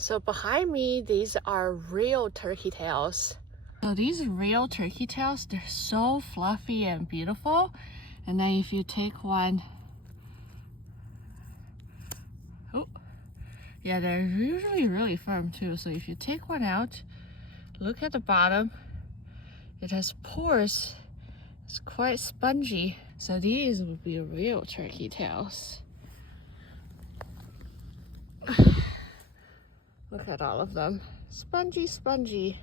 So behind me, these are real turkey tails. So these real turkey tails, they're so fluffy and beautiful. And then if you take one, oh, yeah, they're usually really firm too. So if you take one out, look at the bottom. It has pores. It's quite spongy. So these would be real turkey tails. Look at all of them. Spongy, spongy.